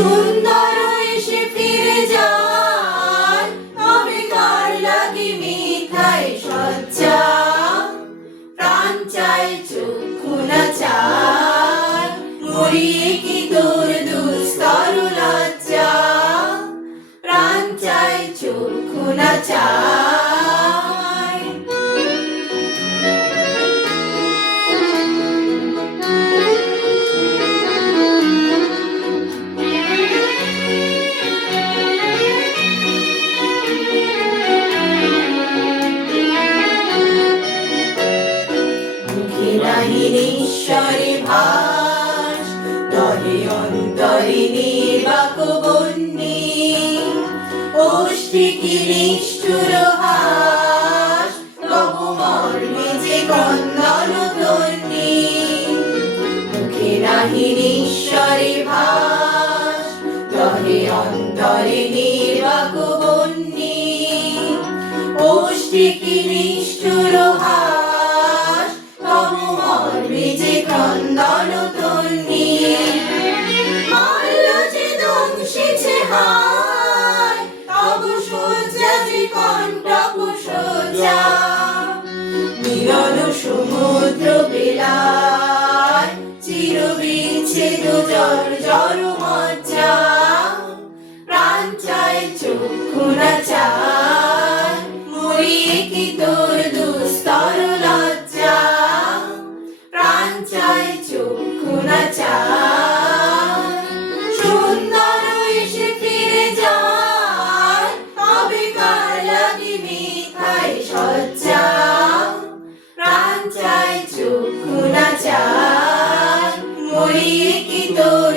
সুন্দর এসে ফিরে যায়, তবে কার লাগে মিথাই সজ্জা। প্রাণ চায় চক্ষু না চায়, মরিয়ে কি তোর দুস্তর লজ্জা। প্রাণ চায় চক্ষু না চায়। মুখে নাহি নিঃস্বরে ভাস, তবে অন্তরে নির্বাক বন্যী। ওষ্ঠে কি নিষ্ঠুর হাস, তবু মর্মে যে ক্রন্দন ধ্বনি। মুখে নাহি নিঃস্বরে ভাস, তবে অন্তরে নির্বাক বন্যী। ওষ্ঠে কি নিষ্ঠুর হাস, তবু মর্মে যে ক্রন্দন ধ্বনি। মাল্য যে দংশিছে হায়, তবু সজ্জা যে কণ্টক সজ্জা। মিলন সমুদ্র বেলায়, চির বিচ্ছেদ জর্জর মজ্জা। প্রাণ চায় চক্ষু না চায়, মরিয়ে কি তোর দুস্তর লজ্জা। প্রাণ চায় চক্ষু না চায়। সুন্দর এসে ফিরে যায়, তবে কার লাগে মিথাই সজ্জা। প্রাণ চায় চক্ষু না চায়, মরিয়ে কি তোর